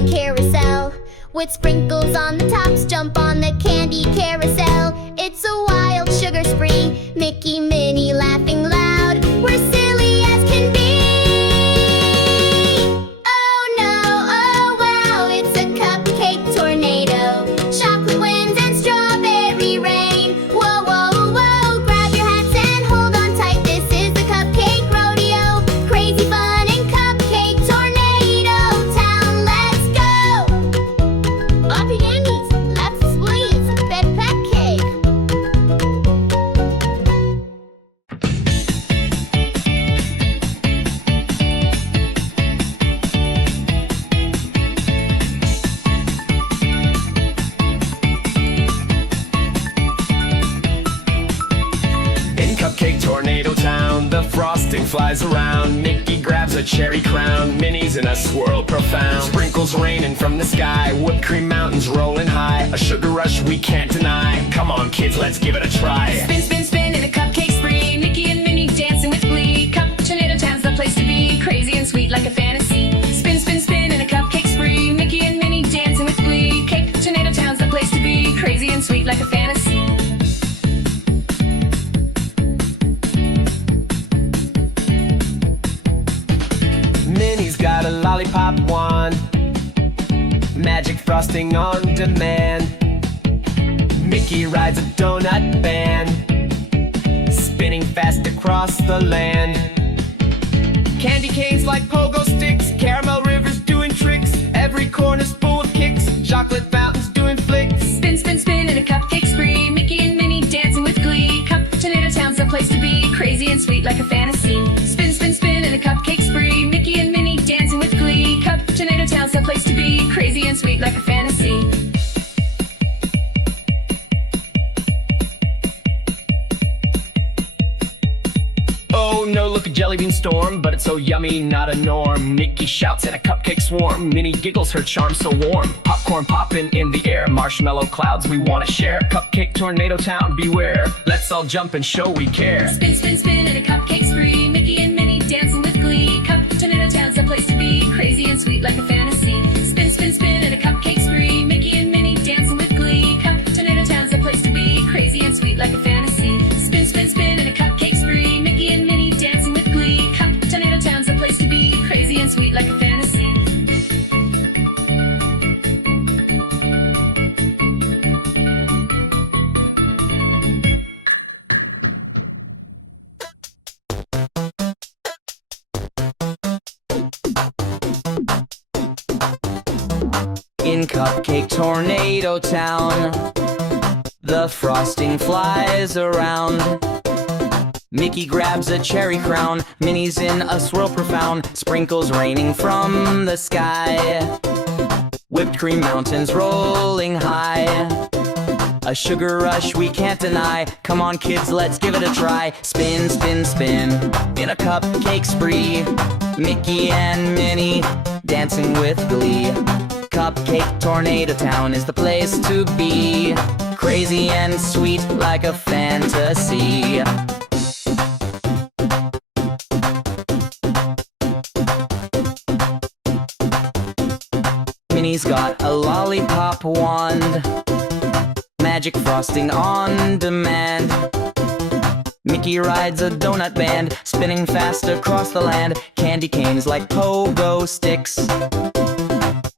a carousel with sprinkles on the tops. Jump on the candy carousel. It's a wild sugar spree. Mickey, Minnie laughing loud. We're silly as can be. Oh no, oh wow, it's a cupcake tornado. Chocolate winds and strawberry rain. Whoa, whoa, whoa, grab your hats and hold on tight. This is the Cupcake Rodeo. Crazy fun in Cupcake Tornado Town. Let's go! Happy Annie's, lots of sweets, bed pack cake. In Cupcake Tornado Town, the frosting flies around. Mickey grabs a cherry crown. Minnie's in a swirl profound. Sprinkles raining from the sky. Whipped cream mountains rolling high. A sugar rush we can't deny. Come on kids, let's give it a try. Spin, spin, spin in a cupcake spree. Mickey and Minnie dancing with glee. Tornado Town's the place to be. Crazy and sweet like a fantasy. Spin, spin, spin in a cupcake spree. Mickey and Minnie dancing with glee. Tornado Town's the place to be. Crazy and sweet like a fantasy. Minnie's got a lollipop wand. Magic frosting on demand. Mickey rides a donut band, spinning fast across the land. Candy canes like pogo sticks. Caramel rivers doing tricks. Every corner's full of kicks. Chocolate fountains doing flicks. Spin, spin, spin in a cupcake spree. Mickey and Minnie dancing with glee. Tornado Town's the place to be. Crazy and sweet like a fantasy. Spin, spin, spin in a cupcake spree. Mickey and Minnie dancing with glee. Tornado Town's the place to be. Crazy and sweet like a fantasy. Oh no, look, a jelly bean storm, but it's so yummy, not a norm. Mickey shouts in a cupcake swarm. Minnie giggles, her charm so warm. Popcorn popping in the air. Marshmallow clouds we want to share. Cupcake Tornado Town, beware. Let's all jump and show we care. Spin, spin, spin in a cupcake spree. Mickey and Minnie dancing with glee. Tornado Town's the place to be. Crazy and sweet like a fantasy. Spin, spin, spin in a cupcake spree. Mickey and Minnie dancing with glee. Tornado Town's the place to be. Crazy and sweet like a fantasy. Spin, spin, spin in a cupcake spree. Mickey and Minnie dancing with glee. Tornado Town's the place to be. Crazy and sweet like a fantasy. In Cupcake Tornado Town, the frosting flies around. Mickey grabs a cherry crown. Minnie's in a swirl profound. Sprinkles raining from the sky. Whipped cream mountains rolling high. A sugar rush we can't deny. Come on kids, let's give it a try. Spin, spin, spin in a cupcake spree. Mickey and Minnie dancing with glee. Cupcake Tornado Town is the place to be. Crazy and sweet like a fantasy. Minnie's got a lollipop wand. Magic frosting on demand. Mickey rides a donut band, spinning fast across the land. Candy canes like pogo sticks.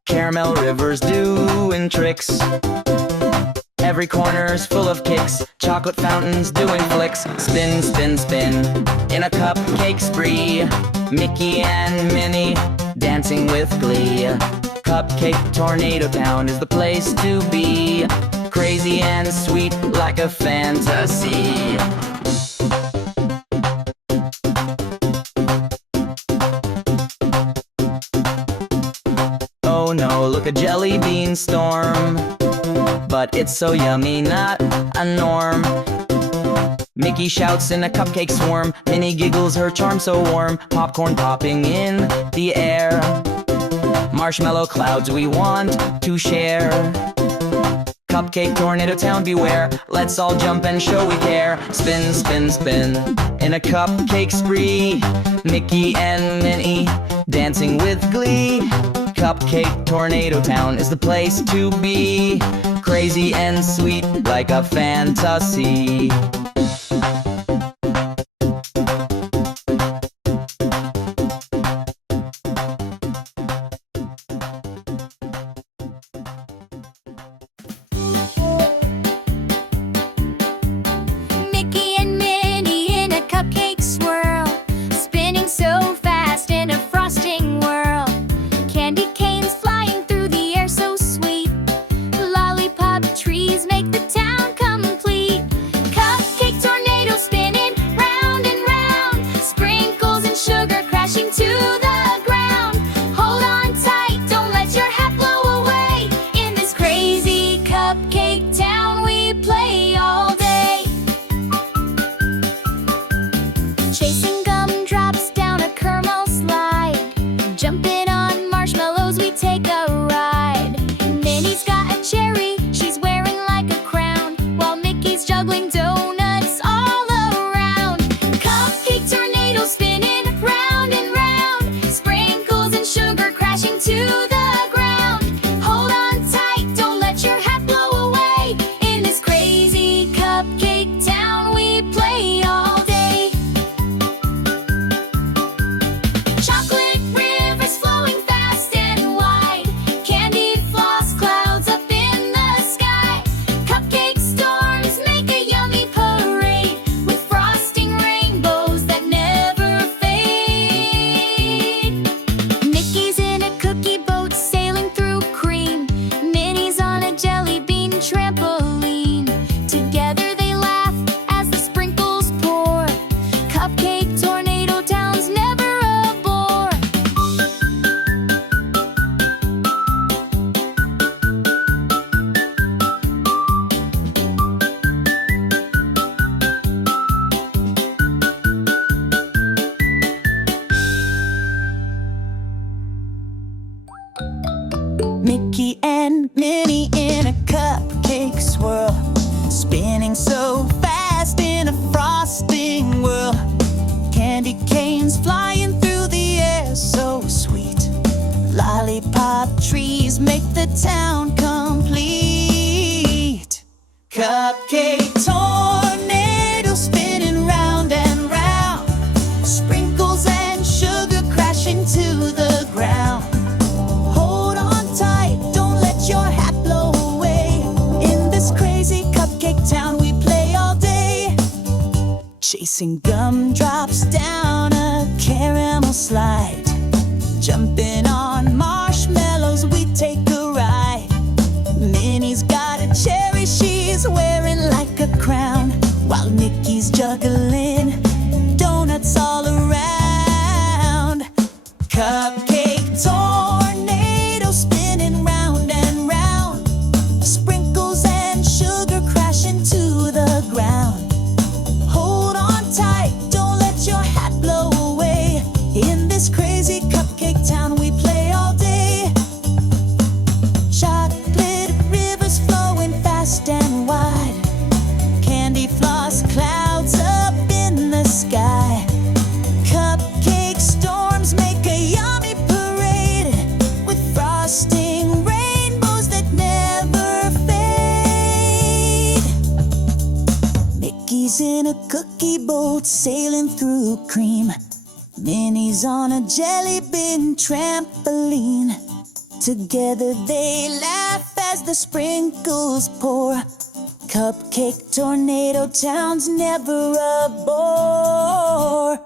Caramel rivers doing tricks. Every corner's full of kicks. Chocolate fountains doing flicks. Spin, spin, spin in a cupcake spree. Mickey and Minnie dancing with glee. Cupcake Tornado Town is the place to be. Crazy and sweet like a fantasy. Oh no, look, a jelly bean storm, but it's so yummy, not a norm. Mickey shouts in a cupcake swarm. Minnie giggles, her charm so warm. Popcorn popping in the air. Marshmallow clouds we want to share. Cupcake Tornado Town, beware. Let's all jump and show we care. Spin, spin, spin in a cupcake spree. Mickey and Minnie dancing with glee. Cupcake Tornado Town is the place to be. Crazy and sweet like a fantasy. Mickey and Minnie in a cupcake swirl, spinning so fast in a frosting whirl. Candy canes flying through the air so sweet. Lollipop trees make the town complete. Cupcake tornado spinning round and round. Sprinkles and sugar crashing to the ground. Hold on tight, don't let your hat blow away. In this crazy cupcake town we play all day. Chasing gumdrops down a caramel slide. Jumping on marshmallows, we take a ride. Minnie's got a cherry, she's wearing like a crown, while Mickey's juggling donuts all around. Cupcake tornado spinning round and round. Sprinkles and sugar crashing to the ground. Hold on tight, don't let your hat blow away. In this crazy cupcake town we play all day. Chocolate rivers flowing fast and wide. Candy floss clouds up in the sky. Cupcake storms make a yummy parade, with frosting rainbows that never fade. Mickey's in a cookie boat sailing through cream. Minnie's on a jelly bean trampoline. Together they laugh as the sprinkles pour. Cupcake tornado town's never a bore. Mickey and Minnie in a cupcake swirl, spinning so fast in a frosting whirl. Candy canes flying through the air so sweet. Lollipop trees make the town complete. Cupcake tornado spinning round and round. Sprinkles and sugar crashing to the ground. Hold on tight, don't let your hat blow away. In this crazy cupcake town we play all day. Chasing gumdrops down a caramel slide. Jumping on marshmallows, we take a ride. Minnie's got a cherry, she's wearing like a crown, while Mickey's juggling donuts all around. Cupcake tornado spinning round and round. Sprinkles and sugar crashing to the ground. Hold on tight, don't let your hat blow away. In this crazy cupcake town we play all day. Chocolate rivers flowing fast and wide. Candy floss clouds up in the sky. Cupcake storms make a yummy parade, with frosting rainbows that never fade. Mickey's in a cookie boat sailing through cream. Minnie's on a jelly bean trampoline. Together they laugh as the sprinkles pour. Cupcake tornado town's never a bore.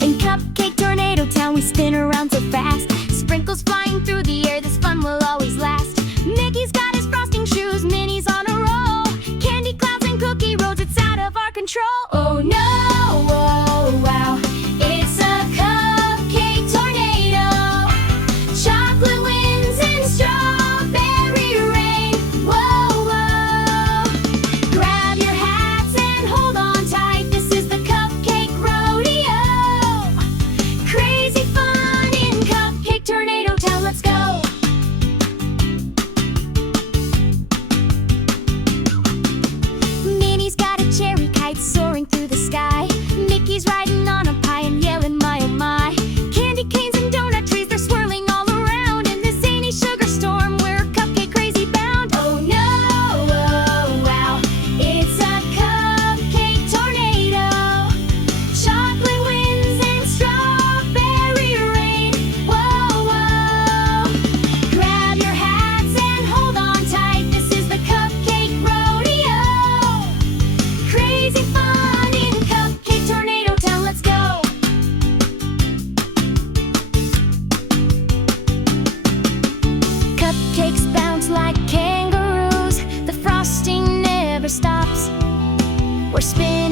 In Cupcake Tornado Town we spin around so fast. Sprinkles flying through the air, this fun will always last. Mickey's got his frosting shoes, Minnie's on a roll. Candy clouds and cookie roads, it's out of our control. Oh no, oh wow, it's a cupcake tornado. Chocolate winds and strawberry rain. Whoa, whoa. We're spinning